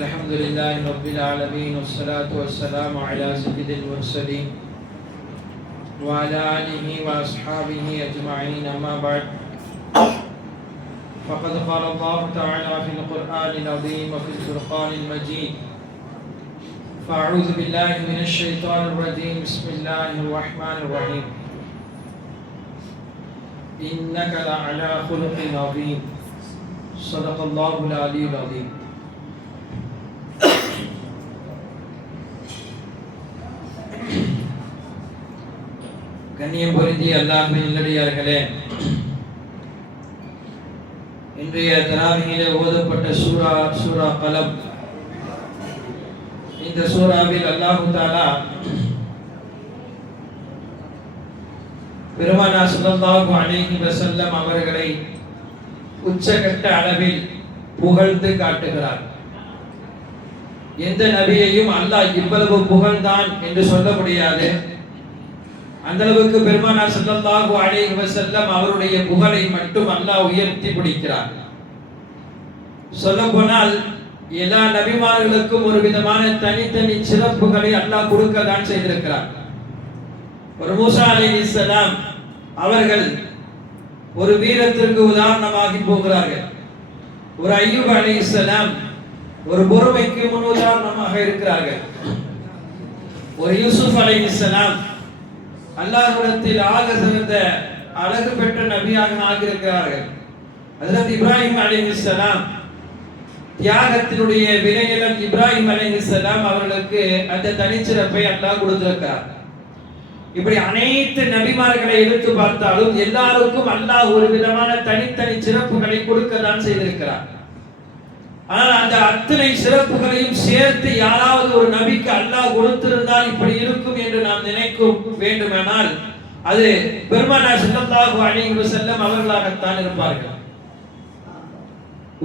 الحمد لله رب العالمين والصلاة والسلام على سيد المرسلين وعلى آله وأصحابه أجمعين أما بعد فقد قال الله تعالى في القرآن العظيم وفي الفرقان المجيد فأعوذ بالله من الشيطان الرجيم بسم الله الرحمن الرحيم إنك لعلى خلق عظيم صدق الله العلي العظيم. கண்ணியம் பொருந்திய அல்லாஹ்வின் நல்லடியார்களே, இன்றைய தராவியிலே ஓதப்பட்ட சூரா கலம். இந்த சூராவில் அல்லாஹ் தஆலா பெருமானார் ஸல்லல்லாஹு அலைஹி வஸல்லம் அவர்களை உச்சகட்ட அளவில் புகழ்ந்து காட்டுகிறார். எந்த நபியையும் அல்லாஹ் இவ்வளவு புகழ்ந்தான் என்று சொல்ல முடியாது. அந்த அளவுக்கு பெருமானார் ஸல்லல்லாஹு அலைஹி வஸல்லம் அவருடைய புகழை மட்டும் அல்லாஹ் உயர்த்தி பிடிக்கிறார். சொல்ல போனால் எல்லா நபிமார்களுக்கும் ஒரு விதமான தனித்தனி சிறப்புகளை அல்லாஹ் கொடுக்க தான் செய்திருக்கிறார். ஒரு மூசா அலைஹிஸ்ஸலாம் அவர்கள் ஒரு வீரத்திற்கு உதாரணமாகி போகிறார்கள். ஒரு அய்யூப் அலைஹிஸ்ஸலாம் ஒரு பொறுமைக்கு முன் உதாரணமாக இருக்கிறார்கள். ஒரு யூசுப் அலைஹிஸ்ஸலாம் அல்லாஹ்விடத்தில் ஆக சிறந்த அழகு பெற்ற நபியாக ஆகியிருக்கிறார்கள். ஹஜ்ரத் இப்ராஹிம் அலைஹிஸ்ஸலாம் தியாகத்தினுடைய விளைநிலம் இப்ராஹிம் அலைஹிஸ்ஸலாம் அவர்களுக்கு அந்த தனிச்சிறப்பை அல்லாஹ் கொடுத்திருக்கிறார். இப்படி அனைத்து நபிமார்களை எடுத்து பார்த்தாலும் எல்லாருக்கும் அல்லாஹ் ஒரு விதமான தனித்தனி சிறப்புகளை கொடுக்க தான் செய்திருக்கிறார். ஆனால் அந்த அத்தனை சிறப்புகளையும் சேர்த்து யாராவது ஒரு நபிக்கு அல்லாஹ் கொடுத்திருந்தால் இப்படி இருக்கும் என்று நாம் நினைக்கும் வேண்டுமானால் அது பெருமானார் ஸல்லல்லாஹு அலைஹி வஸல்லம் அவர்களாகத்தான் இருப்பார்கள்.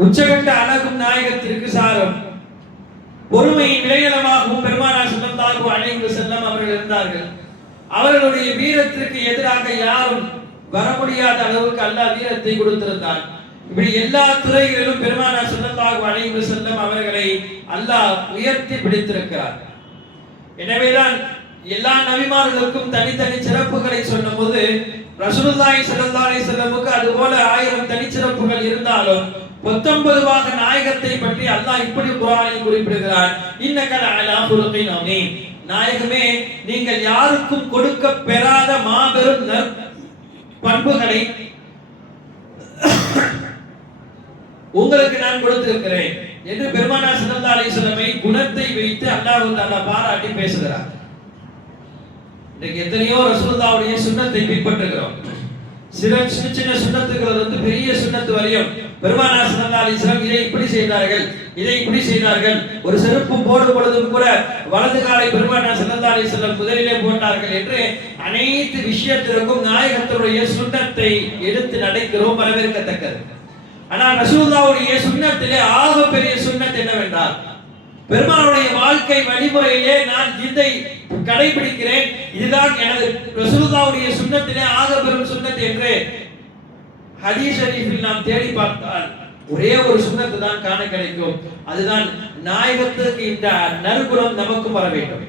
உச்சகட்ட அழகும் நாயகத்திற்கு சாரம் பொறுமையின் விளைநிலமாகவும் பெருமானார் ஸல்லல்லாஹு அலைஹி வஸல்லம் அவர்கள் இருந்தார்கள். அவர்களுடைய வீரத்திற்கு எதிராக யாரும் வர முடியாத அளவுக்கு அல்லாஹ் வீரத்தை கொடுத்திருந்தார். இப்படி எல்லா துறைகளிலும் பெருமானார் ஸல்லல்லாஹு அலைஹி வஸல்லம் அவர்களை அல்லாஹ் உயர்த்தி பிடித்திருக்கிறார். எனவேதான் எல்லா நபிமார்களுக்கும் தனித்தனி சிறப்புகளை சொன்னபோது ரசூலுல்லாஹி ஸல்லல்லாஹு அலைஹி வஸல்லமுக்கு அதுபோல 1000 தனிச்சிறப்புகள் இருந்தாலும் 19 நாயகத்தை பற்றி அல்லாஹ் இப்படி குர்ஆனில் குறிப்பிடுகிறார். இன்னக லஅலா குலுகின் அதீம். நாயகமே, நீங்கள் யாருக்கும் கொடுக்க பெறாத மாபெரும் பண்புகளை உங்களுக்கு நான் கொடுத்திருக்கிறேன் என்று பெருமானார் ஸல்லல்லாஹு அலைஹி வஸல்லம் குணத்தை வைத்து அல்லாஹ் தஆலா பாராட்டி பேசுகிறார். இன்னைக்கு எத்தனையோ ரசூலுல்லாஹ்வுடைய சுன்னத்தை பின்பற்றுகிறோம். சின்ன சின்ன சுன்னத்துகள் வந்து பெரிய சுன்னத்து வரையும் பெருமானார் ஸல்லல்லாஹு அலைஹி வஸல்லம் இதை இப்படி செய்தார்கள், இதை இப்படி செய்தார்கள். ஒரு செருப்பு போடும் பொழுதும் கூட வலது காலை பெருமானார் ஸல்லல்லாஹு அலைஹி வஸல்லம் முதலிலே போட்டார்கள் என்று அனைத்து விஷயத்திற்கும் நாயகத்துடைய சுன்னத்தை எடுத்து நடக்கிறோம், வரவேற்கத்தக்கது. ஆனால் ரசூலுல்லாஹ்வுடைய சுன்னத்திலே ஆக பெரிய சுன்னத் என்னவென்றால் பெருமானுடைய வாழ்க்கை வழிமுறையிலே நான் இதை கடைபிடிக்கிறேன், இதுதான் எனது ரசூலுல்லாஹ்வுடைய சுன்னத்திலே ஆக பெரும் சுன்னத் என்று ஹதீஸ் ஷரீஃபில் நாம் தேடி பார்த்தால் ஒரே ஒரு சுன்னத்து தான் காண கிடைக்கும். அதுதான் நாயகத்துக்கு இந்த நற்குணம் நமக்கும் வர வேண்டும்.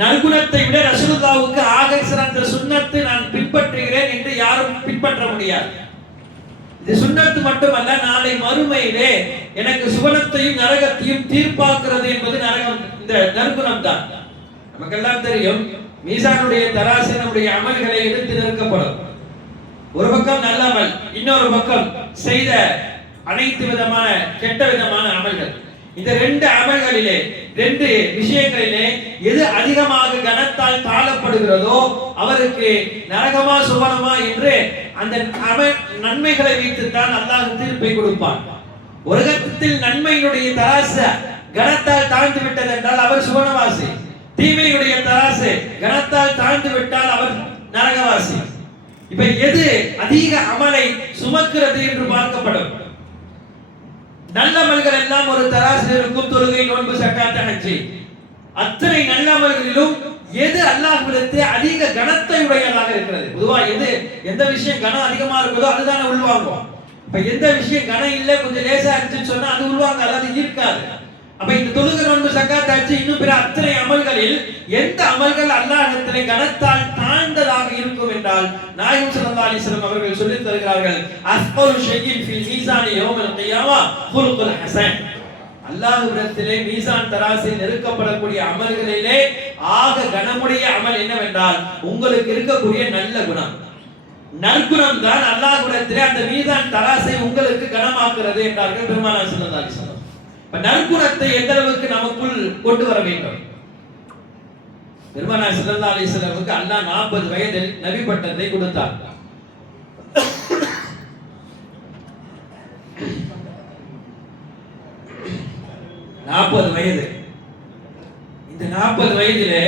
நற்குணத்தை விட ரசூலுல்லாஹ்வுக்கு ஆக சிறந்த சுன்னத்து நான் பின்பற்றுகிறேன் என்று யாரும் பின்பற்ற முடியாது. இது சுன்னத்து மட்டுமல்ல, நாளை மறுமையிலே எனக்கு சுவனத்தையும் நரகத்தையும் தீர்ப்பாக்குறது என்பது நரகம், இந்த நற்குணம் தான். நமக்கெல்லாம் தெரியும், மீசானுடைய தராசு நம்முடைய அமல்களை எடுத்து நிற்கப்படும். ஒரு பக்கம் நல்ல அமல், இன்னொரு பக்கம் செய்த அனைத்து விதமான கெட்ட விதமான அமல்கள். இந்த ரெண்டு அமல்களிலே, ரெண்டு விஷயங்களிலே எது அதிகமாக கனத்தால் தாழப்படுகிறதோ அவருக்கு நரகமா சுவனமா என்று அந்த நன்மைகளை வைத்துத்தான் அல்லாஹ் தீர்ப்பை கொடுப்பான். உலகத்தில் நன்மையினுடைய தராசு கனத்தால் தாழ்ந்து விட்டது என்றால் அவர் சுவனவாசி, தீமையுடைய தராசு கனத்தால் தாழ்ந்து விட்டால் அவர் நரகவாசி. இப்ப எது அதிக அமலை சுமக்கிறது என்று பார்க்கப்படும். நல்லமல்கள் எல்லாம் ஒரு தராசில் இருக்கும், தொழுகை, நோன்பு, ஸகாத், ஹஜ். அத்தனை நல்லமல்களிலும் எது அல்லாஹ்விடத்தில் அதிக கனத்தை உடையதாக இருக்கிறது? பொதுவா எது எந்த விஷயம் கனம் அதிகமா இருக்குதோ அதுதானே உள்வாங்குவோம். இப்ப எந்த விஷயம் கனம் இல்ல கொஞ்சம் லேசா இருந்துச்சுன்னு சொன்னா அது உருவாங்க, அது இருக்காது. அப்ப இந்த தொழுகை, நோன்பு, ஜகாத், ஹஜ் இன்னும் பிற அத்தனை அமல்களில் எந்த அமல்கள் அல்லாஹ்விடத்திலே கனத்தால் தாழ்ந்ததாக இருக்கும் என்றால் நாயகம் ஸல்லல்லாஹு அலைஹி வஸல்லம் அவர்கள் சொல்லித் தருகிறார்கள், அஸ்கலு ஷைஇன் ஃபில் மீசானி யௌமல் கியாமா குல்குல் ஹஸன். அல்லாஹ்விடத்திலே மீசான் தராசில் நெருக்கப்படக்கூடிய அமல்களிலே ஆக கனமுடைய அமல் என்னவென்றால் உங்களுக்கு இருக்கக்கூடிய நல்ல குணம், நற்குணம் தான் அல்லாஹ்விடத்திலே அந்த மீசான் தராசை உங்களுக்கு கனமாக்குறது என்றார்கள் பெருமானார் ஸல்லல்லாஹு அலைஹி வஸல்லம். இப்ப நற்குணத்தை எந்த அளவுக்கு நமக்குள் கொண்டு வர வேண்டும்? பெருமானார் ஸல்லல்லாஹு அலைஹி வஸல்லமுக்கு அல்லாஹ் 40 வயதில் நபி பட்டத்தை கொடுத்தார். வயது. இந்த 40 வயதிலே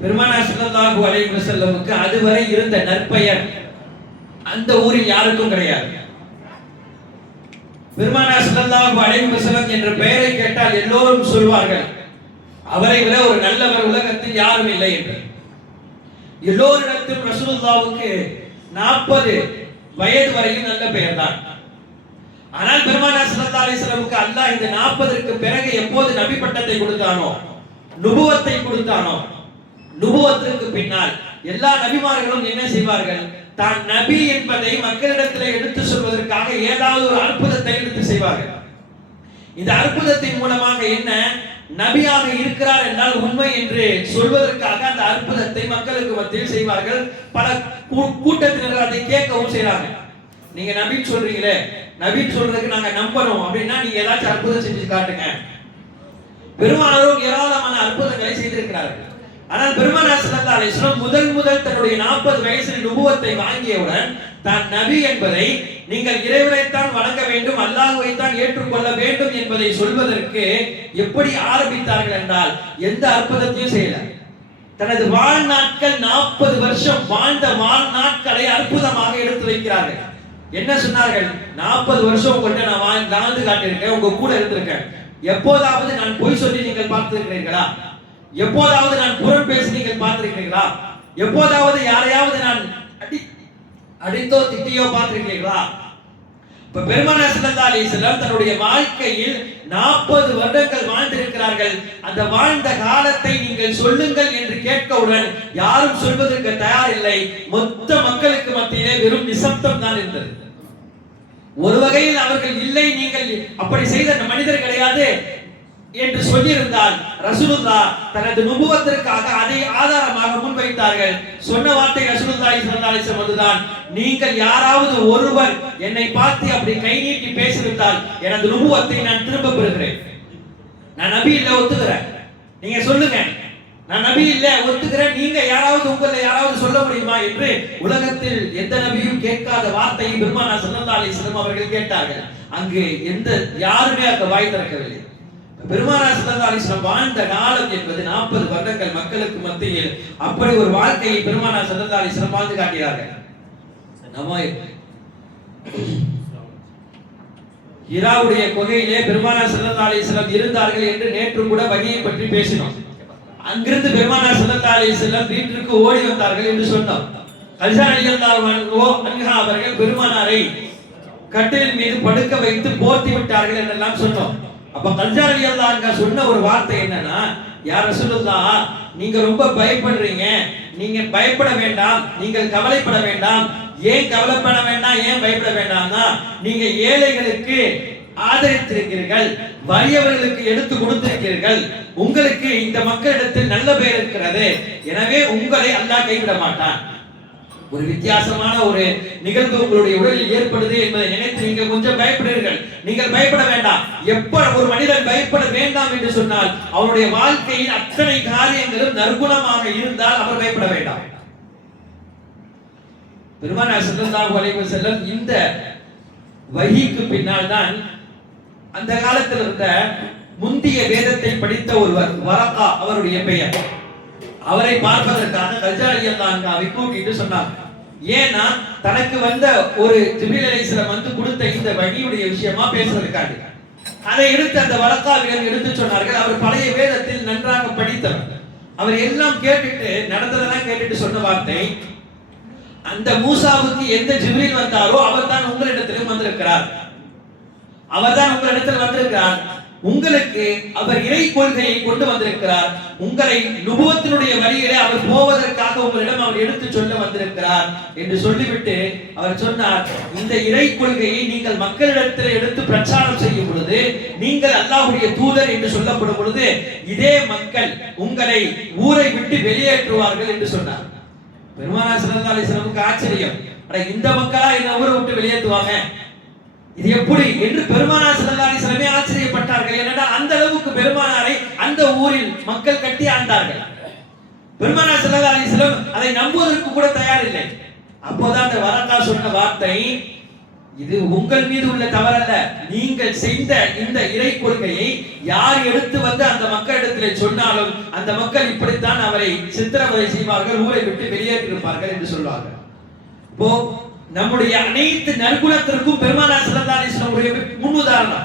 பெருமானார் ஸல்லல்லாஹு அலைஹி வஸல்லமுக்கு அதுவரை இருந்த நற்பெயர் அந்த ஊரில் யாருக்கும் கிடையாது. பெருமானார் ஸல்லல்லாஹு அலைஹி வஸல்லம் என்ற பெயரை கேட்டால் எல்லோரும் சொல்வார்கள், அவரை விட ஒரு நல்லவர் உலகத்தில் யாரும் இல்லை என்று. எல்லோரிடத்திலும் ரசூலுல்லாஹ்வுக்கு 40 வயது வரையும் நல்ல பெயர் தான். ஆனால் பெருமானார் ஸல்லல்லாஹு அலைஹி வஸல்லமுக்கு அல்லாஹ் இந்த 40க்கு பிறகு எப்போது நபி பட்டத்தை கொடுத்தானோ, நுபுவத்தை கொடுத்தானோ, நுபுவத்திற்கு பின்னால் எல்லா நபிமார்களும் என்ன செய்வார்கள்? தான் நபி என்பதை மக்களிடத்தில் எடுத்து சொல்வதற்காக ஏதாவது ஒரு அற்புதத்தை எடுத்து செய்வார்கள். இந்த அற்புதத்தின் மூலமாக என்ன, நபியாக இருக்கிறார் என்றால் உண்மை என்று சொல்வதற்காக அந்த அற்புதத்தை மக்களுக்கு மத்தியில் செய்வார்கள். பல கூட்டத்தினர் அதை கேட்கவும் செய்றாங்க. நீங்க நபி சொல்றீங்களே, நபி சொல்றதுக்கு நாங்க நம்பணும் அப்படின்னா நீங்க ஏதாச்சும் அற்புதம் செஞ்சு காட்டுங்க. பெருமானாரும் ஏராளமான அற்புதங்களை செய்திருக்கிறார்கள். ஆனால் பெருமானார் ஸல்லல்லாஹு அலைஹி வஸல்லம் முதல் தன்னுடைய 40 வயசில் நுபுவத்தை வாங்கியவுடன் தான் நபி என்பதை, நீங்கள் இறைவனைத்தான் வணங்க வேண்டும், அல்லாஹ்வை தான் ஏற்றுக்கொள்ள வேண்டும் என்பதை சொல்வதற்கு எப்படி ஆரம்பித்தார்கள் என்றால் எந்த அற்புதத்தையும் செய்யல. தனது வாழ்நாட்கள் 40 வருஷம் வாழ்ந்த வாழ்நாட்களை அற்புதமாக எடுத்து வைக்கிறார்கள். என்ன சொன்னார்கள்? 40 வருஷம் உங்கள்கிட்ட நான் வாழ்ந்து காட்டியிருக்கேன், உங்க கூட இருந்திருக்கேன். எப்போதாவது நான் பொய் சொல்லி நீங்கள் பார்த்திருக்கிறீர்களா? எப்போதாவது நான் புறம் பேசி நீங்கள் பார்த்திருக்கிறீர்களா? எப்போதாவது யாரையாவது நான் அடித்தோ திட்டியோ பார்த்திருக்கிறீர்களா? இப்ப பெருமானார் ஸல்லல்லாஹு அலைஹி வஸல்லம் தன்னுடைய வாழ்க்கையில் 40 வருடங்கள் வாழ்ந்திருக்கிறார்கள். அந்த வாழ்ந்த காலத்தை நீங்கள் சொல்லுங்கள் என்று கேட்கவுடன் யாரும் சொல்வதற்கு தயார் இல்லை. மொத்த மக்களுக்கு மத்தியிலே வெறும் நிசப்தம் தான் இருந்தது. ஒரு வகையில் அவர்கள் இல்லை, நீங்கள் அப்படி செய்த மனிதர் கிடையாது என்று சொல்லியிருந்தால் ரசூலுல்லாஹ் தனது நுபுவத்திற்காக அதை ஆதாரமாக முன்வைத்தார்கள். சொன்ன வார்த்தை ரசூலுல்லாஹி ஸல்லல்லாஹு அலைஹி வஸல்லம் அதுதான், நீங்கள் யாராவது ஒருவர் என்னை பார்த்து அப்படி கை நீட்டி பேசிவிட்டால் எனது நுபுவத்தை நான் திரும்ப பெறுகிறேன். நான் நபி இல்ல ஒத்துக்கிறேன், நீங்க சொல்லுங்க. நான் நபி இல்ல ஒத்துக்கிறேன், நீங்க யாராவது உங்களை யாராவது சொல்ல முடியுமா என்று உலகத்தில் எந்த நபியும் கேட்காத வார்த்தையை பெருமானார் ஸல்லல்லாஹு அலைஹி வஸல்லம் அவர்கள் கேட்டார்கள். அங்கு எந்த யாருமே அந்த வாய் திறக்கவில்லை. பெருமானார் ஸல்லல்லாஹு அலைஹி வஸல்லம் வாழ்ந்த காலம் என்பது 40 வருடங்கள் மக்களுக்கு மத்தியில் அப்படி ஒரு வாழ்க்கையை பெருமானார் ஸல்லல்லாஹு அலைஹி வஸல்லம் வாழ்ந்து காட்டினார்கள். ஹிராவுடைய குகையிலே பெருமானார் ஸல்லல்லாஹு அலைஹி வஸல்லம் இருந்தார்கள் என்று நேற்று கூட வகையை பற்றி பேசினோம். அங்கிருந்து பெருமானார் ஸல்லல்லாஹு அலைஹி வஸல்லம் வீட்டிற்கு ஓடி வந்தார்கள் என்று சொன்னோம். கல்ஸா ரலியல்லாஹு அன்ஹா அவர்கள் பெருமானாரை கட்டிலின் மீது படுக்க வைத்து போர்த்தி விட்டார்கள் என்றெல்லாம் சொன்னோம். அப்ப கல்ஸா ரலியல்லாஹு அன்ஹா சொன்ன ஒரு வார்த்தை என்னன்னா, யா ரசூலுல்லாஹ், நீங்க ரொம்ப பயப்படுறீங்க, நீங்க பயப்பட வேண்டாம், நீங்கள் கவலைப்பட வேண்டாம். ஏன் கவலைப்பட வேண்டாம், ஏன் பயப்பட வேண்டாம்னா, நீங்க ஏழைகளுக்கு ஆதரித்திருக்கிறீர்கள், வறியவர்களுக்கு எடுத்து கொடுத்திருக்கிறீர்கள், உங்களுக்கு இந்த மக்களிடத்தில் நல்ல பெயர் இருக்கிறது, எனவே உங்களை அல்லாஹ் கைவிட மாட்டான். ஒரு வித்தியாசமான ஒரு நிகழ்வு உங்களுடைய உடலில் ஏற்படுது என்பதை நினைத்து நீங்கள் கொஞ்சம் பயப்படுவீர்கள். நீங்கள் பயப்பட வேண்டாம். எப்ப ஒரு மனிதன் பயப்பட வேண்டாம் என்று சொன்னால் அவருடைய வாழ்க்கையில் அத்தனை காரியங்களும் நற்குணமாக இருந்தால் அவர் பயப்பட வேண்டாம். பெருமானார் ஸல்லல்லாஹு அலைஹி வஸல்லம் இந்த வஹீக்கு பின்னால் தான் அந்த காலத்தில் இருந்த முந்திய வேதத்தை படித்த ஒருவர், வரகா அவருடைய பெயர், அவரை பார்ப்பதற்காக கல்ஸா ரலியல்லாஹு அன்ஹாவை கூட்டிட்டு சொன்னார். ஏன்னா தனக்கு வந்த ஒரு ஜிப்ரீல் அலைஹிஸ்ஸலாம் வந்து கொடுத்த இந்த வஹீயுடைய விஷயமா பேசுறதுக்காக அதை எடுத்து அந்த வரகாவிடம் எடுத்து சொன்னார்கள். அவர் பழைய வேதத்தில் நன்றாக படித்தவர். அவர் எல்லாம் கேட்டுட்டு நடந்ததெல்லாம் கேட்டுட்டு சொன்ன வார்த்தை, அந்த மூசாவுக்கு எந்த ஜிப்ரீல் வந்தாரோ அவர்தான் உங்களிடத்திலும் வந்திருக்கிறார். அவர்தான் உங்களிடத்தில் வந்திருக்கிறார். உங்களுக்கு அவர் இறை கொள்கையை கொண்டு வந்திருக்கிறார். உங்களை நுபுவத்தினுடைய வழியிலே அவர் போவதற்காக உங்களிடம் அவர் எடுத்து சொல்ல வந்திருக்கிறார் என்று சொல்லிவிட்டு அவர் சொன்னார், இந்த இறை கொள்கையை நீங்கள் மக்களிடத்தில் எடுத்து பிரச்சாரம் செய்யும் பொழுது, நீங்கள் அல்லாஹ்வுடைய தூதர் என்று சொல்லப்படும் பொழுது, இதே மக்கள் உங்களை ஊரை விட்டு வெளியேற்றுவார்கள் என்று சொன்னார். பெருமானார் ஸல்லல்லாஹு அலைஹி வஸல்லம் ஆச்சரியம், இந்த மக்களா என்ன ஊரை விட்டு வெளியேற்றுவாங்க, இது எப்படி என்று பெருமானார் ஸல்லல்லாஹு அலைஹி வஸல்லம் ஆச்சரியப்பட்டார்கள். ஏனென்றால் அந்த அளவுக்கு பெருமானாரை அந்த ஊரில் மக்கள் கட்டி ஆண்டார்கள். பெருமானார் ஸல்லல்லாஹு அலைஹி வஸல்லம் அதை நம்புவதற்கு கூட தயார் இல்லை. அப்போதான் அந்த வரக்கா சொன்ன வார்த்தை, இது உங்கள் மீது உள்ள தவறல்ல, நீங்கள் செய்த இந்த இறை கொள்கையை யார் எடுத்து வந்து அந்த மக்களிடத்திலே சொன்னாலும் அந்த மக்கள் இப்படித்தான் அவரை சித்திரவதை செய்வார்கள், ஊரை விட்டு வெளியேற்றிருப்பார்கள் என்று சொல்வார்கள். இப்போ நம்முடைய அனைத்து நற்குணத்திற்கும் பெருமானார் ஸல்லல்லாஹு அலைஹி வஸல்லம் முன் உதாரணம்.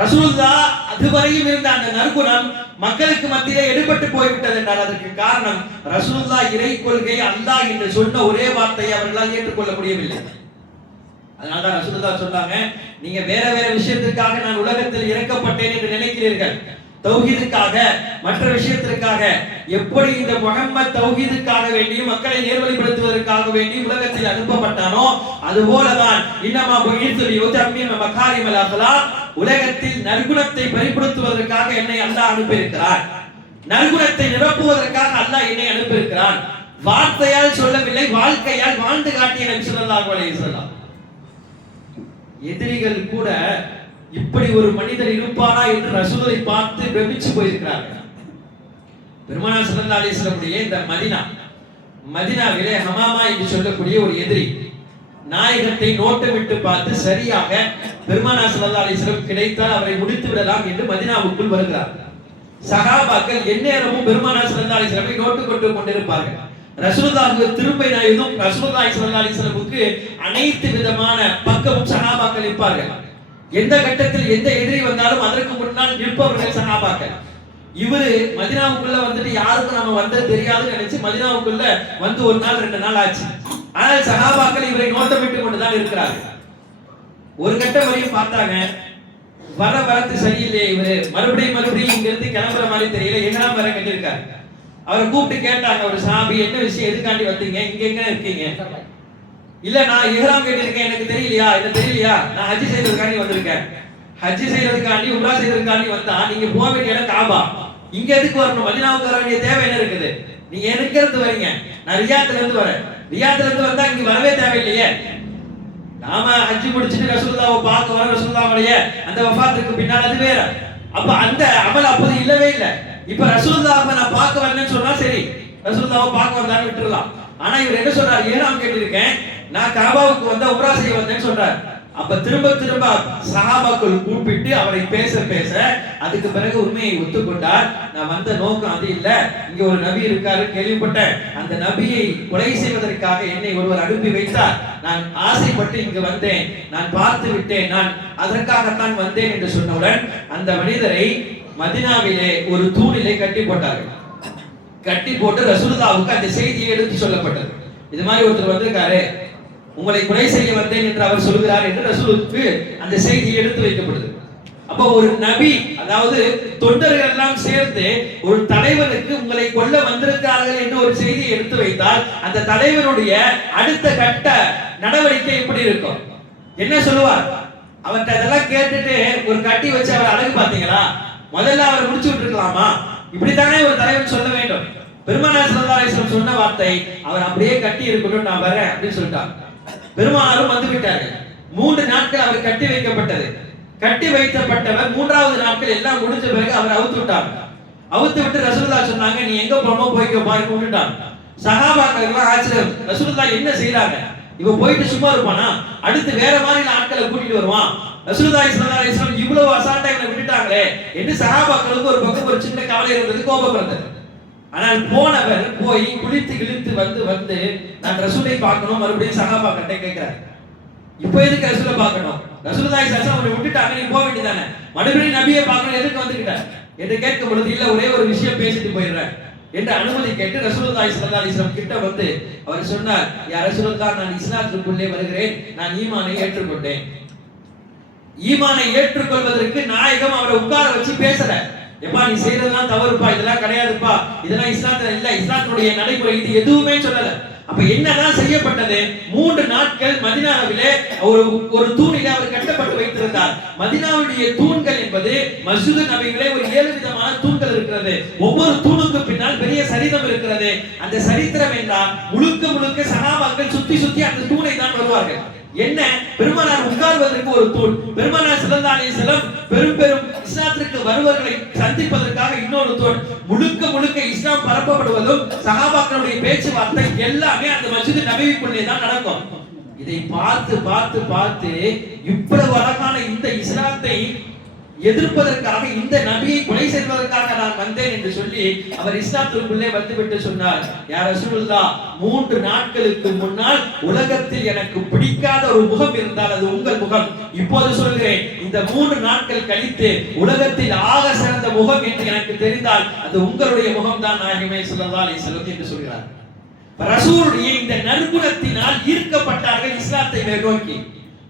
ரசூலுல்லாஹ் அதுவரையும் இருந்த அந்த நற்குணம் மக்களுக்கு மத்தியிலே எடுபட்டு போய்விட்டது என்றால் அதற்கு காரணம் ரசூலுல்லாஹ் இறை கொள்கை அல்லாஹ் என்று சொன்ன ஒரே வார்த்தையை அவர்களால் ஏற்றுக்கொள்ள முடியவில்லை. அதனால்தான் ரசூலுல்லாஹ் சொன்னாங்க, நீங்க வேற வேற விஷயத்துக்காக நான் உலகத்தில் இறக்கப்பட்டேன் என்று நினைக்கிறீர்கள், தௌஹீதுக்காக மற்ற விஷயத்திற்காக. எப்படி இந்த முஹம்மத் தௌஹீதுக்காக வேண்டியும் மக்களை நேர்வழிப்படுத்துவதற்காக வேண்டி உலகத்தில் அனுப்பப்பட்டானோ அதுபோலதான் இன்னமா புஇத்து லியுதம்மிம மகாரிமல் அக்லாக், உலகத்தில் நற்குணத்தை பரிபடுத்துவதற்காக என்னை அல்லாஹ் அனுப்பியிருக்கிறார். நற்குணத்தை நிரப்புவதற்காக அல்லாஹ் என்னை அனுப்பியிருக்கிறான். வார்த்தையால் சொல்லவில்லை, வாழ்க்கையால் வாழ்ந்து காட்டிய நபி ஸல்லல்லாஹு அலைஹி வஸல்லம். எதிரிகள் கூட இப்படி ஒரு மனிதர் இருப்பாரா என்று ரசூலை பார்த்து பிரமிச்சு போயிருக்கிறார்கள். பெருமானார் ஸல்லல்லாஹு அலைஹி வஸல்லம் இந்த மதீனாவிலே ஹமாமா என்று சொல்லக்கூடிய ஒரு எதிரி நாயகத்தை நோட்டமிட்டு பார்த்து சரியாக பெருமானார் ஸல்லல்லாஹு அலைஹி வஸல்லம் கிடைத்தால் அவரை முடித்து விடலாம் என்று மதீனாவுக்குள் வருகிறார். சஹாபாக்கள் எந்நேரமும் பெருமானார் ஸல்லல்லாஹு அலைஹி வஸல்லம் நோட்டு கொண்டு கொண்டிருப்பார்கள். ரசூலுல்லாஹ்வுக்கு திரும்பை நாயகம் ரசூலுல்லாஹி ஸல்லல்லாஹு அலைஹி வஸல்லமுக்கு அனைத்து விதமான பக்கமும் சஹாபாக்கள் இருப்பார்கள். எந்த கட்டத்தில் எந்த எதிரி வந்தாலும் அதற்கு முன்னால் நிற்பவர்கள் சஹாபாக்கள். இவரு மதீனாவுக்குள்ள வந்துட்டு யாருக்கும் நம்ம வந்தது தெரியாதுன்னு நினைச்சு மதீனாவுக்குள்ள வந்து ஒரு நாள் 2 நாள் ஆச்சு. ஆனால் சஹாபாக்கள் இவரை நோட்டமிட்டு கொண்டுதான் இருக்கிறார்கள். ஒரு கட்டம் வரையும் பார்த்தாங்க, வரத்து சரியில்லையே, இவரு மறுபடியும் இங்க இருந்து கிளம்புற மாதிரி தெரியல, எங்கெல்லாம் வர கட்டிருக்காரு. அவரை கூப்பிட்டு கேட்டாங்க, ஒரு சாபி, என்ன விஷயம், எதுக்காண்டி வந்தீங்க, இங்க எங்க இருக்கீங்க? இல்ல நான் இஹ்ராம் கேட்டிருக்கேன், எனக்கு தெரியலையா, என்ன தெரியலையா, நான் ஹஜ் செய்யறதுக்காண்டி வந்திருக்கேன். ஹஜ் செய்யறதுக்காண்டி உம்ரா செய்யறதுக்காண்டி வந்தா நீங்க போக வேண்டிய இடம் காபா, இங்க எதுக்கு வரணும்? மதீனாவுக்கு வர வேண்டிய தேவை என்ன இருக்குது? நீங்க எங்க இருந்து வரீங்க? நான் ரியாத்ல இருந்து வரேன். ரியாத்ல இருந்து வந்தா இங்க வரவே தேவையில்லையே. நாம ஹஜ் முடிச்சிட்டு ரசூலுல்லாஹ்வை பார்க்க வர, ரசூலுல்லாஹ்வுடைய அந்த வஃபாத்துக்கு பின்னால் அது வேற. அப்ப அந்த அமல் அப்போது இல்லவே இல்லை. இப்ப ரசூலுல்லாஹ்வை நான் பார்க்க வரேன்னு சொன்னா சரி, ரசூலுல்லாஹ்வை பார்க்க வந்தான்னு விட்டுறலாம். ஆனா இவர் என்ன சொல்றாரு, இஹ்ராம் கேட்டிருக்கேன், நான் காபாவுக்கு வந்த உம்ரா செய்ய வந்தேன்னு சொல்றாரு. அப்ப திரும்ப சஹாபாக்கள் கூப்பிட்டு அவரை பேச அதுக்கு பிறகு உண்மையை ஒத்துக்கொண்டார். நான் வந்த நோக்கம் அது இல்ல, இங்க ஒரு நபி இருக்காரு கேள்விப்பட்டேன், அந்த நபியை கொலை செய்வதற்காக என்னை ஒருவர் அனுப்பி வைத்தார், நான் ஆசைப்பட்டு இங்கு வந்தேன், நான் பார்த்து விட்டேன், நான் அதற்காகத்தான் வந்தேன் என்று சொன்னவுடன் அந்த மனிதரை மதீனாவிலே ஒரு தூணிலே கட்டி போட்டார்கள். கட்டி போட்டு ரசூலுல்லாஹ்வுக்கு அந்த செய்தியை எடுத்து சொல்லப்பட்டது. இது மாதிரி ஒருத்தர் வந்திருக்காரு, உங்களை கொலை செய்ய வந்தேன் என்று அவர் சொல்கிறார் என்று ரசூலுக்கு அந்த செய்தி எடுத்து வைக்கப்படுது. அப்ப ஒரு நபி, அதாவது தொண்டர்கள் எல்லாம் சேர்ந்து ஒரு தலைவனுக்கு உங்களை கொல்ல வந்திருக்கிறார்கள் என்று ஒரு செய்தியை எடுத்து வைத்தால் அந்த தலைவனுடைய அடுத்த கட்ட நடவடிக்கை எப்படி இருக்கும்? என்ன சொல்லுவார்? அவர்கிட்ட அதெல்லாம் கேட்டுட்டு ஒரு கட்டி வச்சு அவர் அழகு பார்த்தீங்களா, முதல்ல அவர் முடிச்சு விட்டுருக்கலாமா? இப்படித்தானே ஒரு தலைவன் சொல்ல வேண்டும். பெருமானார் ஸல்லல்லாஹு அலைஹி வஸல்லம் சொன்ன வார்த்தை, அவர் அப்படியே கட்டி இருக்கட்டும், நான் வரேன் அப்படின்னு சொல்லிட்டார். பெருமானாரும் வந்து விட்டார்கள். 3 நாட்கள் அவர் கட்டி வைக்கப்பட்டது. கட்டி வைக்கப்பட்டவர் 3வது நாட்கள் எல்லாம் முடிஞ்ச பிறகு அவர் அவுத்து விட்டார். அவுத்து விட்டு ரசூலுல்லாஹ் சொன்னாங்க, நீ எங்க போறமோ போய்க்கோ பாய் கூப்பிட்டாங்க. சஹாபாக்கள் எல்லாம் ஆச்சரியம், ரசூலுல்லாஹ் என்ன செய்யறாங்க, இவ போயிட்டு சும்மா இருப்பானா, அடுத்து வேற மாதிரி ஆட்களை கூட்டிட்டு வருவான், ரசூலுல்லாஹி ஸல்லல்லாஹு அலைஹி வஸல்லம் இவ்வளவு அசால்ட்டா இவனை விட்டுட்டாங்களே என்று சஹாபாக்களுக்கு ஒரு பக்கம் ஒரு சின்ன கவலை இருந்தது, கோபம் இருந்தது. ஆனால் போனவர் போய் குளித்து கிழித்து வந்து நான் ரசூலை பார்க்கணும், மறுபடியும் சஹாபாக்கிட்ட கேட்கிறார், இப்போ எதுக்கு ரசூலை பார்க்கணும், ரசூலுல்லாஹி ஸல்லல்லாஹு அலைஹி வஸல்லம் விட்டுட்டாங்க, நீ போக வேண்டியதானே, மறுபடியும் நபியை பார்க்கணும் எதுக்கு வந்துக்கிட்ட என்று கேட்கும் பொழுது, இல்ல ஒரே ஒரு விஷயம் பேசிட்டு போயிடுறேன், என்று அனுமதி கேட்டு ரசூலுல்லாஹி ஸல்லல்லாஹு அலைஹி வஸல்லம் கிட்ட வந்து அவர் சொன்னார், யா ரசூலுல்லாஹ், நான் இஸ்லாத்துக்குள்ளே வருகிறேன், நான் ஈமானை ஏற்றுக்கொண்டேன். ஈமானை ஏற்றுக்கொள்வதற்கு நாயகம் அவரை உட்கார வச்சு பேசல. எப்பா நீ செய்யறதெல்லாம் தவறுப்பா, இதெல்லாம் கிடையாதுப்பா, இதெல்லாம் இஸ்லாத்துல இல்ல, இஸ்லாத்தினுடைய நடைமுறை இது எதுவுமே சொல்லல. அப்ப என்னதான் செய்யப்பட்டது? 3 நாட்கள் மதீனாவிலே ஒரு தூணிலே அவர் கட்டப்பட்டு வைத்திருந்தார். மதீனாவுடைய தூண்கள் என்பது மஸ்ஜித் நபியிலே ஒரு 7 விதமான தூண்கள் இருக்கிறது. ஒவ்வொரு தூணுக்கு பின்னால் பெரிய சரித்திரம் இருக்கிறது. அந்த சரித்திரம் என்றால் முழுக்க முழுக்க சஹாபாக்கள் சுத்தி சுத்தி அந்த தூணை தான் வருவார்கள். என்ன, பெருமானார் உட்கார்வதற்கு ஒரு தூண், பெருமானார் ஸல்லல்லாஹு அலைஹி வஸல்லம் பெரும் இஸ்லாத்திற்கு வருவர்களை சந்திப்பதற்காக இன்னொரு தூண். முழுக்க முழுக்க இஸ்லாம் பரப்பப்படுவதும் சஹாபாக்களுடைய பேச்சுவார்த்தை எல்லாமே அந்த மஸ்ஜித் நபவிக்குள்ளே தான் நடக்கும். இதை பார்த்து பார்த்து பார்த்து இவ்வளவு அழகான இந்த இஸ்லாத்தை எதிர்ப்பதற்காக, இந்த நபியை கொலை செய்வதற்காக நான் வந்தேன் என்று சொல்லி அவர் இஸ்லாத்திற்குள்ளே வந்துவிட்டு சொன்னார், யா ரசூலுல்லாஹ், 3 நாட்களுக்கு முன்னால் உலகத்தில் எனக்கு பிடிக்காத ஒரு முகம் இருந்தால் அது உங்கள் முகம். இப்போது சொல்கிறேன், இந்த 3 நாட்கள் கழித்து உலகத்தில் ஆக சிறந்த முகம் என்று எனக்கு தெரிந்தால் அது உங்களுடைய முகம் தான் நாயகமே ஸல்லல்லாஹு அலைஹி வஸல்லம் என்று சொல்கிறார். ரசூலுடைய இந்த நற்குணத்தினால் ஈர்க்கப்பட்டார்கள் இஸ்லாத்தை நோக்கி.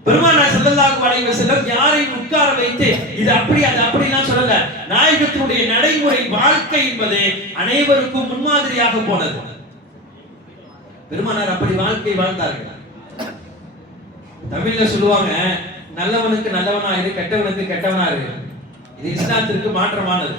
பெருமானார் ஸல்லல்லாஹு அலைஹி வஸல்லம் யாரையும் உட்கார வைத்து இது அப்படி அது அப்படிலாம் சொல்லல. நாயகத்தினுடைய நடைமுறை வாழ்க்கை என்பது அனைவருக்கும் முன்மாதிரியாக போனது. பெருமானார் அப்படி வாழ்க்கை வாழ்ந்தார்கள். தமிழ்ல சொல்லுவாங்க, நல்லவனுக்கு நல்லவனா இரு, கெட்டவனுக்கு கெட்டவனா இரு. இது இஸ்லாத்திற்கு மாற்றமானது.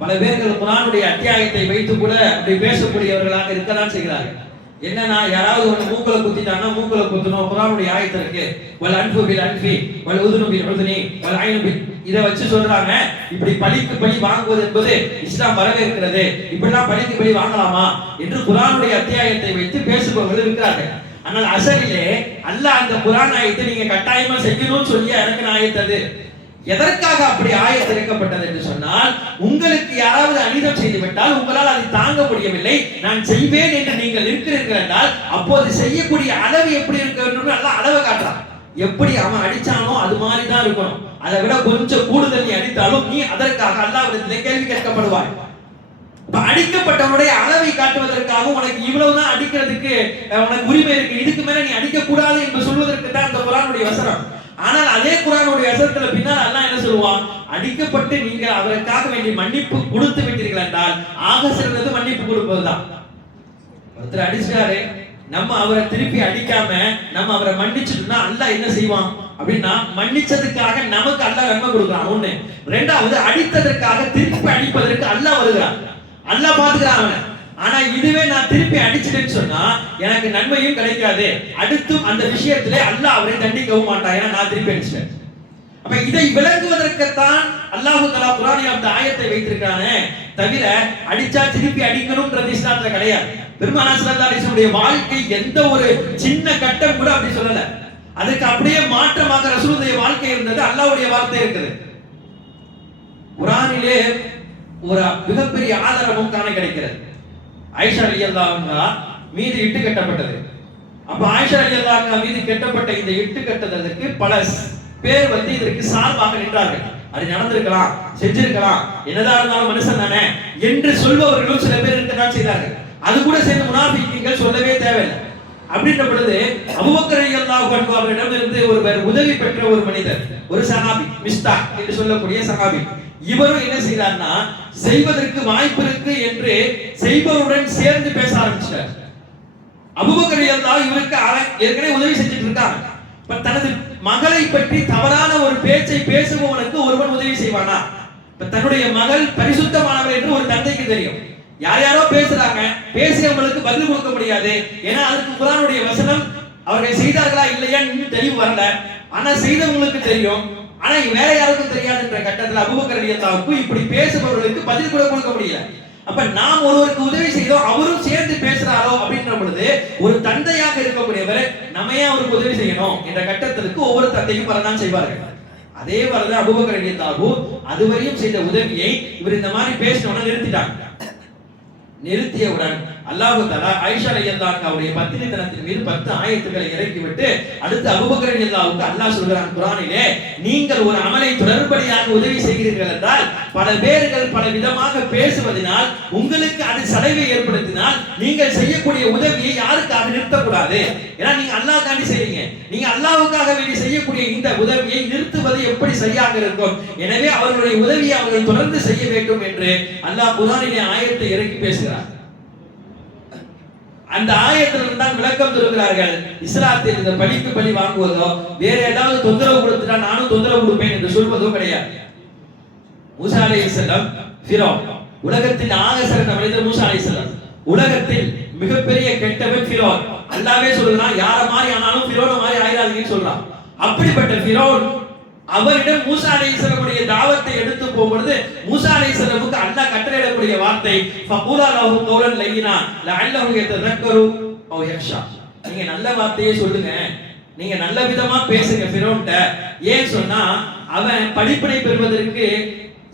பல பேர்கள் குர்ஆனுடைய அத்தியாயத்தை வைத்து கூட அப்படி பேசக்கூடியவர்களாக இருக்கதான் செய்கிறார்கள். என்னன்னா, யாராவது ஒரு மூக்குல குத்திட்டானா மூக்குல குத்தணும், குர்ஆனுடைய ஆயத்து இருக்கு, வல் அன்ஃபு பில் அன்ஃபி வல் உதுனு பில் உதுனி வல் ஐனு பில், இத வச்சு சொல்றாங்க. இப்படி பலிக்கு பலி வாங்குவது என்பது இஸ்லாம் வரவேற்கிறது, இப்படிலாம் பலிக்கு பலி வாங்கலாமா என்று குர்ஆனுடைய அத்தியாயத்தை வைத்து பேசுபவர்கள் இருக்கிறார்கள். ஆனால் அசலிலே அல்லாஹ் அந்த குர்ஆன் ஆயத்தை நீங்க கட்டாயமா செய்யணும்னு சொல்லி இறக்கின ஆயத்து அது. எதற்காக அப்படி ஆயத்து இறக்கப்பட்டது என்று சொன்னால், உங்களுக்கு யாராவது அநீதம் செய்து விட்டால் உங்களால் அதை தாங்க முடியவில்லை, நான் செய்வேன் என்று நீங்கள் இருக்கிறீர்கள் என்றால் அப்போது செய்யக்கூடிய அளவு எப்படி இருக்க வேண்டும் அல்லாஹ் அளவை காட்டுறான். எப்படி அவன் அடிச்சானோ அது மாதிரி தான் இருக்கணும். அதை விட கொஞ்சம் கூடுதல் நீ அடித்தாலும் நீ அதற்காக அல்லாஹ்விடத்திலே கேள்வி கேட்கப்படுவாய். அடிக்கப்பட்டவனுடைய அளவை காட்டுவதற்காக உனக்கு இவ்வளவுதான் அடிக்கிறதுக்கு உனக்கு உரிமை இருக்கு, இதுக்கு மேல நீ அடிக்க கூடாது என்று சொல்வதற்கு தான் அந்த குர்ஆனுடைய வசனம். ஆனால் அதே குர்ஆனுடைய வசனத்துல பின்னால் அல்லாஹ் என்ன சொல்லுவான், அடிக்கப்பட்டு நீங்கள் அவருக்காக வேண்டிய மன்னிப்பு கொடுத்து விட்டீர்கள் என்றால் ஆக சிறந்தது மன்னிப்பு கொடுப்பதுதான். ஒருத்தர் அடிச்சாரு, நம்ம அவரை திருப்பி அடிக்காம நம்ம அவரை மன்னிச்சுட்டோம்னா அல்லாஹ் என்ன செய்வான் அப்படின்னா, மன்னிச்சதுக்காக நமக்கு அல்லாஹ் நன்மை கொடுக்குறான் ஒண்ணு. ரெண்டாவது, அடித்ததற்காக திருப்பி அடிப்பதற்கு அல்லாஹ் வருகிறான், அல்லாஹ் பாத்துக்கிறான் அவனை. ஆனா இதுவே நான் திருப்பி அடிச்சிட்டேன்னு சொன்னா எனக்கு நன்மையும் கிடைக்காது, அடுத்தும் அந்த விஷயத்திலே அல்லாஹ் அவரை தண்டிக்கவும் மாட்டான், ஏன்னா நான் திருப்பி அடிச்சிட்டேன். அப்ப இதை விளங்குவதற்குத்தான் அல்லாஹ் தஆலா குர்ஆனில் அந்த ஆயத்தை வைத்திருக்கானே தவிர அடிச்சா திருப்பி அடிக்கணும்ன்றது இஸ்லாத்துல கிடையாது. பெருமானார் ஸல்லல்லாஹு அலைஹி வஸல்லம் வாழ்க்கை எந்த ஒரு சின்ன கட்டம் கூட அப்படி சொல்லல. அதுக்கு அப்படியே மாற்றமாக ரசூலுடைய வாழ்க்கை இருந்தது, அல்லாஹ்வுடைய வார்த்தை இருக்குது. குர்ஆனிலே ஒரு மிகப்பெரிய ஆதாரமும் காண கிடைக்கிறது. ஆயிஷா ரலியல்லாஹு அன்ஹா மீது இட்டு கட்டப்பட்டது. அப்ப ஆயிஷா ரலியல்லாஹு அன்ஹா மீது கட்டப்பட்ட இந்த இட்டு கட்டுதலுக்கு பல பேர் வந்து இதற்கு சார்பாக நின்றார்கள். அது நடந்திருக்கலாம், செஞ்சிருக்கலாம், என்னதான் இருந்தாலும் மனுஷன் தானே என்று சொல்பவர்களும் சில பேர் இருக்கதான் செய்தார்கள். அது கூட சேர்ந்து முனாஃபிக்குகள் சொல்லவே தேவையில்லை. அப்படின்ற பொழுது அபூபக்கர் ரலியல்லாஹு அன்ஹு அவரிடமிருந்து ஒருவர் உதவி பெற்ற ஒரு மனிதர், ஒரு சஹாபி, மிஸ்தா என்று சொல்லக்கூடிய சஹாபி, இவரும் என்ன செய்தார்னா செய்வதற்கு வாய்ப்பு இருக்கு என்று செய்பவருடன் சேர்ந்து பேச ஆரம்பிச்சார். அபூபக்கர் ரலியல்லாஹு இவருக்கு ஏற்கனவே உதவி செஞ்சுட்டு இருக்காங்க. தனது மகளை பற்றி தவறான ஒரு பேச்சை பேசுபவனுக்கு ஒருவன் உதவி செய்வானா? தன்னுடைய மகள் பரிசுத்தமானவள் என்று ஒரு தந்தைக்கு தெரியும். யார் யாரோ பேசுறாங்க, பேசியவங்களுக்கு பதில் கொடுக்க முடியாது, ஏன்னா அதுக்கு குர்ஆனுடைய வசனம் அவர்கள் செய்தார்களா இல்லையா இன்னும் தெளிவு வரல. ஆனா செய்தவங்களுக்கு தெரியும், ஆனா வேற யாருக்கும் தெரியாதுன்ற கட்டத்துல அபூபக்கர் ரலியல்லாஹு இப்படி பேசுபவர்களுக்கு பதில் கூட கொடுக்க முடியல. அப்ப நாம் ஒருவருக்கு உதவி செய்தோம், அவரும் சேர்ந்து பேசுறாரோ அப்படின்ற பொழுது ஒரு தந்தையாக இருக்கக்கூடியவர் நம்ம ஏன் அவருக்கு உதவி செய்யணும் என்ற கட்டத்திற்கு ஒவ்வொரு தந்தையும் வரதான் செய்வார்கள். அதே வரதான் அபூபக்கர் ரலியல்லாஹு அதுவரையும் செய்த உதவியை இவர் இந்த மாதிரி பேசினோம்னா நிறுத்திட்டாங்க. நிறுத்தியவுடன் அல்லாஹ் தஆலா ஆயிஷா ரலியல்லாஹு அன்ஹாவுடைய பத்தினித்தனத்தின் மீது 10 ஆயத்துக்களை இறக்கிவிட்டு அடுத்து அபூபக்கர் ரலியல்லாஹுக்கு அல்லாஹ் சொல்கிறான் குர்ஆனிலே, நீங்கள் ஒரு அமலை தொடர்படியாக உதவி செய்கிறீர்கள் என்றால் பல பேர்கள் பல விதமாக பேசுவதனால் உங்களுக்கு அது சடைவை ஏற்படுத்தினால் நீங்கள் செய்யக்கூடிய உதவியை யாருக்காக நிறுத்தக்கூடாது. ஏன்னா நீங்க அல்லாஹ்காண்டி செய்றீங்க, நீங்க அல்லாஹ்வுக்காக வேண்டி செய்யக்கூடிய இந்த உதவியை நிறுத்துவது எப்படி சரியாக இருக்கும்? எனவே அவர்களுடைய உதவியை அவர்கள் தொடர்ந்து செய்ய வேண்டும் என்று அல்லாஹ் குர்ஆனிலே ஆயத்தை இறக்கி பேசுகிறார். அந்த ஆயத்திலிருந்து தான் விளக்கம் தருகிறார்கள். இஸ்லாத்தில் இந்த படிப்பு பழி வாங்குவதோ வேற ஏதாவது தொந்தரவு கொடுத்துட்டா நானும் தொந்தரவு கொடுப்பேன் என்று சொல்வதோ கிடையாது. மூசா அலைஹிஸ்ஸலாம் ஃபிரௌன், உலகத்தில் ஆக சிறந்த மனிதர் மூசா அலைஹிஸ்ஸலாம். உலகத்தில் மிகப்பெரிய கெட்டவன் ஃபிரௌன். அல்லாஹ்வே சொல்றான், யார மாதிரி ஆனாலும் ஃபிரௌன் மாதிரி ஆயிராதீங்கன்னு சொல்றான். அப்படிப்பட்ட ஃபிரௌன் அவரிடம் மூசா அலைஹிஸ்ஸலாமுடைய தாவத்தை எடுத்து போகும்போது மூசா அலைஹிஸ்ஸலாமுக்கு அல்லாஹ் கட்டளையிடக்கூடிய வார்த்தை ஃபகூலா லஹு கௌலன் லய்யினா லஅல்லஹு யததக்கரு அவ் யக்ஷா. நீங்க நல்ல வார்த்தையே சொல்லுங்க, நீங்க நல்ல விதமா பேசுங்க ஃபிரௌன்ட்ட. ஏன் சொன்னா அவன் படிப்பினை பெறுவதற்கு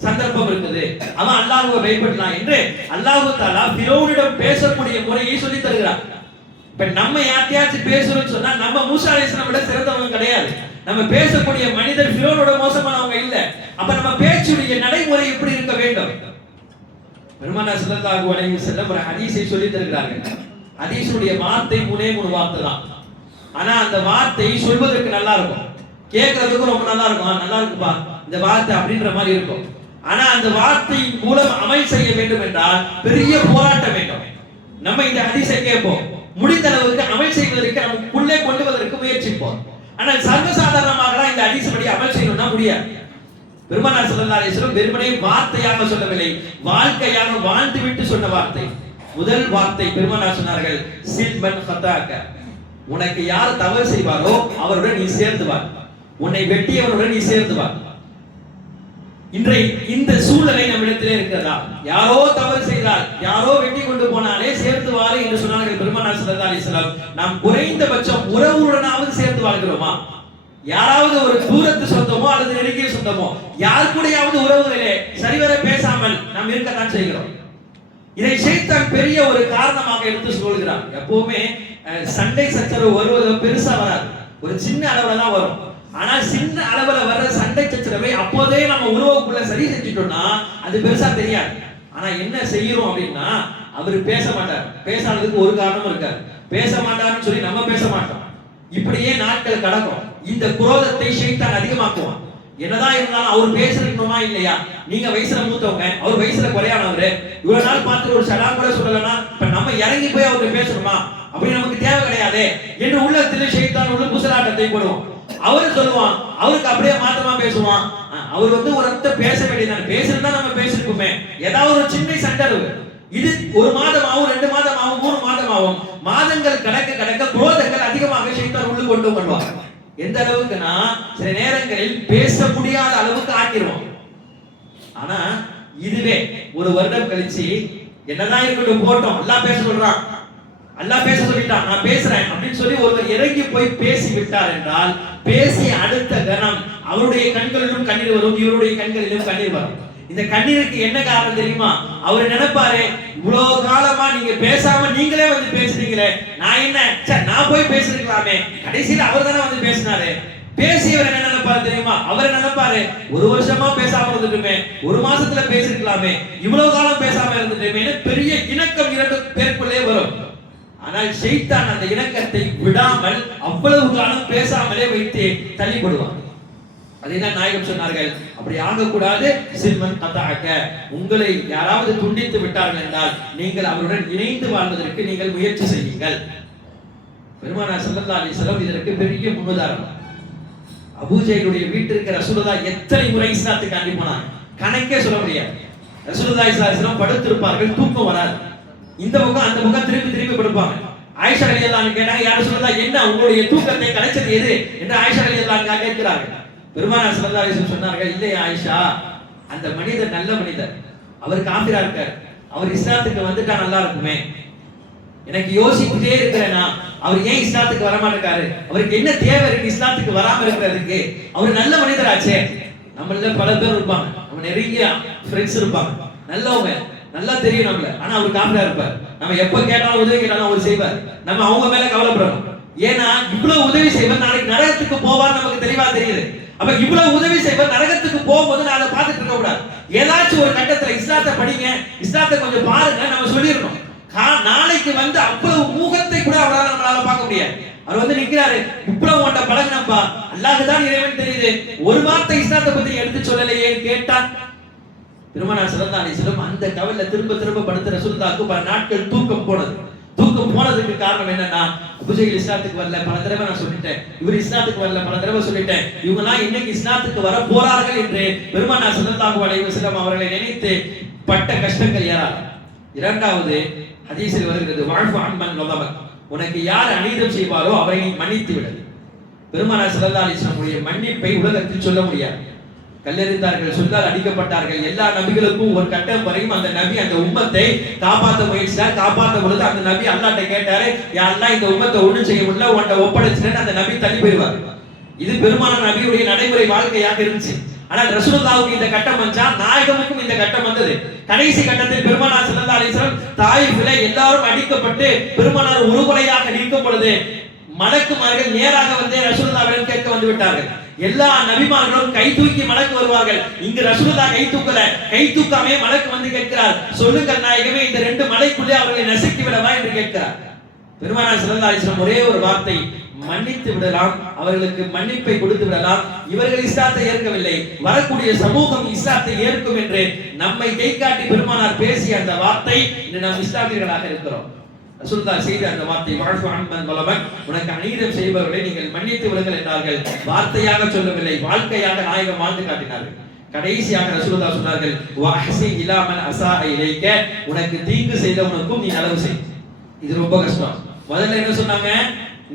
சந்தர்ப்பம் இருக்குது, அவன் அல்லாஹ்வை பயப்படலாம் என்று அல்லாஹ் தஆலா ஃபிரௌனிடம் பேசக்கூடிய முறையை சொல்லி தருகிறார். இப்ப நம்ம யார்ட்டையாச்சும் பேசுறோம்னு சொன்னா நம்ம மூசா அலைஹிஸ்ஸலாம் விட சிறந்தவங்க கிடையாது. நம்ம பேசக்கூடிய மனிதர் ஃபிரௌனோட மோசமானவங்க இல்ல. அப்ப நம்ம பேச்சுடைய நடைமுறை எப்படி இருக்க வேண்டும்? பெருமானார் ஸல்லல்லாஹு அலைஹி வஸல்லம் ஒரு ஹதீஸை சொல்லி தருகிறார்கள். ஹதீஸுடைய வார்த்தை 3 வார்த்தை தான். ஆனா அந்த வார்த்தை சொல்வதற்கு நல்லா இருக்கும், கேட்கிறதுக்கு ரொம்ப நல்லா இருக்கும். நல்லா இருக்குப்பா இந்த வார்த்தை அப்படின்ற மாதிரி இருக்கும். ஆனா அந்த வார்த்தையின் மூலம் அமல் செய்ய வேண்டும் என்றால் பெரிய போராட்டம் வேண்டும். நம்ம இந்த ஹதீஸை கேட்போம், முடிந்த அளவுக்கு அமல் செய்வதற்கு நமக்குள்ளே கொண்டு வருவதற்கு முயற்சிப்போம். ஆனால் சர்வசாதாரணமாக இந்த ஹதீஸ் படி அமல் செய்யணும்னா முடியாது. பெருமானார் ஸல்லல்லாஹு அலைஹி வஸல்லம் வெறுமனே வார்த்தையாக சொல்லவில்லை, வாழ்க்கையாக வாழ்ந்து விட்டு சொன்ன வார்த்தை. முதல் வார்த்தை பெருமானார் சொன்னார்கள், சில்மன் ஹதாக்க, உனக்கு யார் தவறு செய்வாரோ அவருடன் நீ சேர்ந்து வா, உன்னை வெட்டியவனுடன் நீ சேர்ந்து வா. இன்றைய இந்த சூழ்நிலை நம்மிடத்திலே இருக்கிறதா? யாரோ தவறு செய்தால், யாரோ வெட்டி கொண்டு போனாலே சேர்ந்து வாரு என்று சொன்னார்கள் பெருமானார் ஸல்லல்லாஹு அலைஹி வஸல்லம். நாம் குறைந்தபட்சம் உறவுடனாவது சேர்ந்து வாழ்கிறோமா? யாராவது ஒரு தூரத்து சொந்தமோ அல்லது நெருங்கிய சொந்தமோ யார் கூடயாவது உறவுகளிலே சரிவர பேசாமல் நாம் இருக்கத்தான் செய்கிறோம். இதை ஷைத்தான் பெரிய ஒரு காரணமாக எடுத்து சொல்கிறார். எப்பவுமே சண்டை சச்சரவு வருவது பெருசா வராது, ஒரு சின்ன அளவுல தான் வரும். ஆனா சின்ன அளவுல வர்ற சண்டை சச்சரவை அப்போதே நம்ம உறவுக்குள்ள சரி செஞ்சுட்டோம்னா அது பெருசா தெரியாது. ஆனா என்ன செய்யறோம் அப்படின்னா, அவர் பேச மாட்டார், பேசாததுக்கு ஒரு காரணமும் இருக்காது, பேச மாட்டார்னு சொல்லி நம்ம பேச மாட்டோம். இப்படியே நாட்கள் கடக்கும். இந்த குரோதத்தை ஷைத்தான் அதிகமாக்குவான். என்னதான் இருந்தாலும் அவர் பேசணுமா இல்லையா? நீங்க வயசுல மூத்தவங்க, அவர் வயசுல குறையானவரு, இவ்வளவு நாள் பார்த்து ஒரு சலாம் கூட சொல்லலன்னா இப்ப நம்ம இறங்கி போய் அவருக்கு பேசணுமா? அப்படி நமக்கு தேவை கிடையாது என்று உள்ளத்தில் ஷைத்தான் உள்ள புசலாட்டத்தை போடுவோம். அவரு சொல்லுவான், அவருக்கு அப்படியே மாத்தமா பேசுவான். அவர் ஒரு இடத்த பேச வேண்டியதான, பேசுறதா நம்ம பேசிருப்போமே. ஏதாவது ஒரு சின்ன சண்டை இது 1 மாதம் ஆகும், 2 மாதம் ஆகும், 3 மாதம் ஆகும். மாதங்கள் கடக்க கடக்க குரோதங்கள் அதிகமாக ஷைத்தான் உள்ள கொண்டு வருவாங்க. எந்த அளவுக்குனா சில நேரங்களில் பேச முடியாத அளவுக்கு ஆக்கிடுவோம். ஆனா இதுவே 1 வருடம் கழிச்சு என்னதான் இருக்கட்டும் போட்டோம், அல்லாஹ் பேச சொல்றான், அல்லாஹ் பேச சொல்லிட்டான், நான் பேசுறேன் அப்படின்னு சொல்லி ஒருவர் இறங்கி போய் பேசி விட்டார் என்றால் பேசிய அடுத்த கணம் அவருடைய கண்களிலும் கண்ணீர் வரும், இவருடைய கண்களிலும் கண்ணீர் வரும். இந்த கண்ணீருக்கு என்ன காரணம் தெரியுமா? அவர் நினைப்பாரு, இவ்வளவு காலமா நீங்க பேசாம நீங்களே வந்து பேசுறீங்களே, நான் என்ன நான் போய் பேசிருக்கலாமே, கடைசியில அவர் தானே வந்து பேசினாரு. பேசியவர் என்ன நினைப்பாரு தெரியுமா? அவர் நினைப்பாரு, 1 வருஷமா பேசாம இருந்துட்டுமே, 1 மாசத்துல பேசிருக்கலாமே, இவ்வளவு காலம் பேசாம இருந்துட்டுமே, பெரிய இணக்கம் 2 பேருக்குள்ளே வரும். ஆனால் ஷைத்தான் அந்த இணக்கத்தை விடாமல் அவ்வளவு காலம் பேசாமலே வைத்து தள்ளிப்படுவான். அதைதான் நாயகம் சொன்னார்கள், அப்படி ஆகக்கூடாது. சில்மன் கதாக்க, உங்களை யாராவது துண்டித்து விட்டார்கள் என்றால் நீங்கள் அவருடன் இணைந்து வாழ்வதற்கு நீங்கள் முயற்சி செய்யுங்கள். பெருமானார் ஸல்லல்லாஹு அலைஹி வஸல்லம் இதற்கு பெரிய முன்னுதாரணம். அபூஜைலுடைய வீட்டிற்கு ரசூலுல்லாஹ் எத்தனை முறை இஸ்லாத்துக்கு அனுப்பி போனார் கணக்கே சொல்ல முடியாது. ரசூலுல்லாஹி ஸல்லல்லாஹு அலைஹி வஸல்லம் படுத்திருப்பார்கள், தூக்கம் வராது, இந்த பக்கம் அந்த பக்கம் திருப்பி திருப்பி படுப்பாங்க. ஆயிஷா ரலியல்லாஹு அன்ஹா கேட்டாங்க, யா ரசூலுல்லாஹ் என்ன உங்களுடைய தூக்கத்தை கலைச்சது எது என்று ஆயிஷா ரலியல்லாஹு அன்ஹா கேட்கிறார்கள். பெருமானார் ஸல்லல்லாஹு அலைஹி வஸல்லம் சொன்னார்கள், இல்லை ஆயிஷா, அந்த மனிதர் நல்ல மனிதர், அவர் காஃபிரா இருக்கார், அவர் இஸ்லாத்துக்கு வந்துட்டா நல்லா இருக்குமே. எனக்கு யோசிச்சுட்டே இருக்கிறேனா, அவர் ஏன் இஸ்லாத்துக்கு வர மாட்டேங்காரு, அவருக்கு என்ன தேவை இருக்கு இஸ்லாத்துக்கு வராம இருக்கிறதுக்கு? அவர் நல்ல மனிதராச்சே. நம்மள பல பேர் இருப்பாங்க, நம்ம நிறைய ஃப்ரெண்ட்ஸ் இருப்பாங்க, நல்லவங்க, நல்லா தெரியும் நம்மள. ஆனா அவர் காஃபிரா இருப்பார். நம்ம எப்ப கேட்டாலும் உதவி கேட்டாலும் அவர் செய்வார். நம்ம அவங்க மேல கவலைப்படணும். ஏன்னா இவ்வளவு உதவி செய்வார், நாளைக்கு நரகத்துக்கு போவார் நமக்கு தெளிவா தெரியுது. அப்ப இவ்வளவு உதவி செய்வார், நரகத்துக்கு போகும்போது நான் அதை பார்த்துட்டு இருக்க கூடாது. ஏதாச்சும் ஒரு கட்டத்துல இஸ்லாத்தை படிங்க, இஸ்லாத்தை கொஞ்சம் பாருங்க நம்ம சொல்லிடணும். நாளைக்கு வந்து அவ்வளவு மூகத்தை கூட அவரால் நம்மளால பார்க்க முடியாது. அவர் வந்து நிக்கிறாரு, இவ்வளவு உன்ட்ட பழகினப்பா, அல்லாஹ் தான் இறைவன் தெரியுது, ஒரு வார்த்தை இஸ்லாத்தை பத்தி எடுத்து சொல்லலையேன்னு கேட்டா பெருமானார் ஸல்லல்லாஹு அலைஹி வஸல்லம் அந்த கவலையில திரும்ப திரும்ப படுத்த ரசூலுல்லாஹ்க்கு பல நாட்கள் தூக்கம் போனது. தூக்கம் போனதுக்கு காரணம் என்னன்னா, அபூஜஹல் இஸ்லாத்துக்கு வரல, பல தடவை நான் சொல்லிட்டேன். இவர் இஸ்லாத்துக்கு வரல, பல தடவை சொல்லிட்டேன். இவங்கலாம் இன்னைக்கு இஸ்லாத்துக்கு வர போறார்கள் என்று பெருமானார் ஸல்லல்லாஹு அலைஹி வஸல்லம் அவர்களை நினைத்து பட்ட கஷ்டங்கள் ஏராளம். இரண்டாவது ஹதீஸில் வருகிறது, வஅஃபு அம்மன் ஸலமக், உனக்கு யார் அநீதம் செய்வாரோ அவரை நீ மன்னித்து விடு. பெருமானார் ஸல்லல்லாஹு அலைஹி வஸல்லம் மன்னிப்பை உலகத்தில் சொல்ல முடியாது. கல்லெறிந்தார்கள், சொல்லால் அடிக்கப்பட்டார்கள். எல்லா நபிகளுக்கும் ஒரு கட்டம் வரையும் அந்த நபி அந்த உம்மத்தை காப்பாற்ற முயற்சித்தார். காப்பாற்ற பொழுது அந்த நபி அல்லாஹ்ட்ட கேட்டாரு, யா அல்லாஹ் இந்த உம்மத்தை ஒண்ணும் செய்ய முடியல, உன்கிட்ட ஒப்படைச்சிட்டேன்னு அந்த நபி தள்ளி போயிடுவார். இது பெருமானார் நபியுடைய நடைமுறை வாழ்க்கையாக இருந்துச்சு. ஆனால் ரசூலுல்லாஹ்வுக்கு இந்த கட்டம் வந்தா, நாயகமுக்கும் இந்த கட்டம் வந்தது. கடைசி கட்டத்தில் பெருமானார் ஸல்லல்லாஹு அலைஹி வஸல்லம் தாயிஃபிலே எல்லாரும் அடிக்கப்பட்டு பெருமானார் உருகுலையாக நிற்கும் பொழுது மலக்குமார்கள் நேராக வந்து ரசூலுல்லாஹ்விடம் கேட்க வந்து விட்டார்கள். எல்லா நபிமார்களும் கை தூக்கி மலக்கு வருவார்கள். இங்கு ரசூலுல்லாஹ் கை தூக்கல, கை தூக்காமே மலக்கு வந்து கேட்கிறார், சொல்லுங்கள் நாயகமே, இந்த ரெண்டு மலைக்குள்ளே அவர்களை நசுக்கி விடவா என்று கேட்கிறார். பெருமானார் ஸல்லல்லாஹு அலைஹி வஸல்லம் ஒரே ஒரு வார்த்தை, மன்னித்து விடலாம், அவர்களுக்கு மன்னிப்பை கொடுத்து விடலாம். இவர்கள் இஸ்லாத்தை ஏற்கவில்லை, வரக்கூடிய சமூகம் இஸ்லாத்தை ஏற்கும் என்று நம்மை கை காட்டி பெருமானார் பேசிய அந்த வார்த்தை, இன்று நாம் இஸ்லாமியர்களாக இருக்கிறோம். ரசூலுல்லாஹ் செய்த அந்த வார்த்தை, வஅஃபு அம்மன் ஸலமக், உனக்கு அநீதம் செய்பவர்களை நீங்கள் மன்னித்து விடுங்கள் என்றார்கள். வார்த்தையாக சொல்லவில்லை, வாழ்க்கையாக நாயகம் வாழ்ந்து காட்டினார்கள். கடைசியாக ரசூலுல்லாஹ் சொன்னார்கள், வஅஹ்சின் இலா மன் அஸா இலைக, உனக்கு தீங்கு செய்தவனுக்கும் நீ நலவு செய். இது ரொம்ப கஷ்டம். முதல்ல என்ன சொன்னாங்க,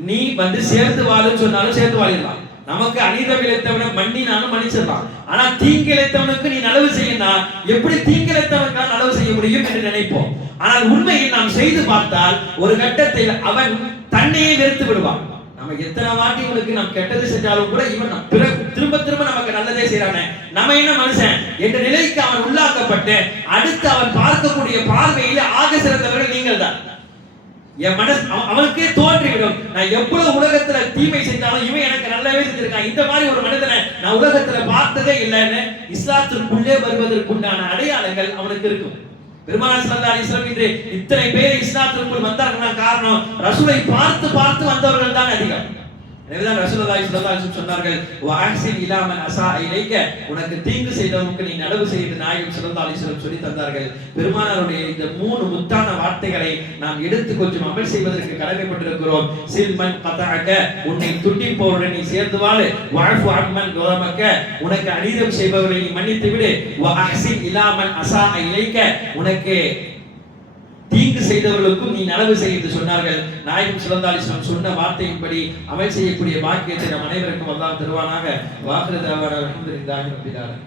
நீ வந்து சேர்ந்து வாழுன்னு சொன்னாலும் சேர்ந்து வாழிடலாம். நமக்கு அநீதம் இழைத்தவனை மன்னினாலும் மன்னிச்சிடலாம். ஆனா தீங்கு இழைத்தவனுக்கு நீ நலவு செய்யனா, எப்படி தீங்கு இழைத்தவனுக்கு நலவு செய்ய முடியும் என்று நினைப்போம். ஆனால் உண்மையில் நாம் செய்து பார்த்தால் ஒரு கட்டத்தில் அவன் தன்னையே வெறுத்து விடுவான். நம்ம எத்தனை வாட்டி இவனுக்கு நாம் கெட்டது செஞ்சாலும் கூட இவன் திரும்ப திரும்ப நமக்கு நல்லதே செய்யறானே, நம்ம என்ன மனுஷன் என்ற நிலைக்கு அவன் உள்ளாக்கப்பட்டு அடுத்து அவன் பார்க்கக்கூடிய பார்வையில் ஆக சிறந்தவர்கள் நீங்கள் தான். என் மனசு அவனுக்கே தோன்றிவிடும், நான் எவ்வளவு உலகத்துல தீமை செஞ்சாலும் இவன் எனக்கு நல்லாவே செஞ்சிருக்கான், இந்த மாதிரி ஒரு மனிதனை நான் உலகத்துல பார்த்ததே இல்லைன்னு இஸ்லாத்திற்குள்ளே வருவதற்குண்டான அடையாளங்கள் அவனுக்கு இருக்கும். பெருமானார் ஸல்லல்லாஹு அலைஹி வஸல்லம் இன்று இத்தனை பேர் இஸ்லாத்திற்குள் வந்தார்கள், காரணம் ரசூலை பார்த்து பார்த்து வந்தவர்கள் தான் அதிகம். எனவேதான் ரசூலுல்லாஹி ஸல்லல்லாஹு அலைஹி வஸல்லம் சொன்னார்கள், வஅஹ்சின் இலா மன் அஸா இலைக, உனக்கு தீங்கு செய்தவனுக்கு நீ நலவு செய் என்று நாயகம் ஸல்லல்லாஹு அலைஹி வஸல்லம் சொல்லி தந்தார்கள். பெருமானாருடைய இந்த 3 முத்தான வார்த்தைகளை நாம் எடுத்து கொஞ்சம் அமல் செய்வதற்கு கடமைப்பட்டிருக்கிறோம். சில்மன் கதஅக, உன்னை துண்டிப்பவருடன் நீ சேர்ந்து வாழு. வஅஃபு அம்மன் ஸலமக, உனக்கு அநீதம் செய்பவர்களை நீ மன்னித்து விடு. வஅஹ்சின் இலா மன் அஸா இலைக, உனக்கு தீங்கு செய்தவர்களுக்கும் நீ நலவு செய் என்று சொன்னார்கள். நாயகம் ஸல்லல்லாஹு அலைஹி வஸல்லம் சொன்ன வார்த்தையின்படி அமல் செய்யக்கூடிய பாக்கியத்தை நம் அனைவருக்கும் அல்லாஹ் தருவானாக. வாஹிரு தஅவானா அல்ஹம்துலில்லாஹி ரப்பில் ஆலமீன்.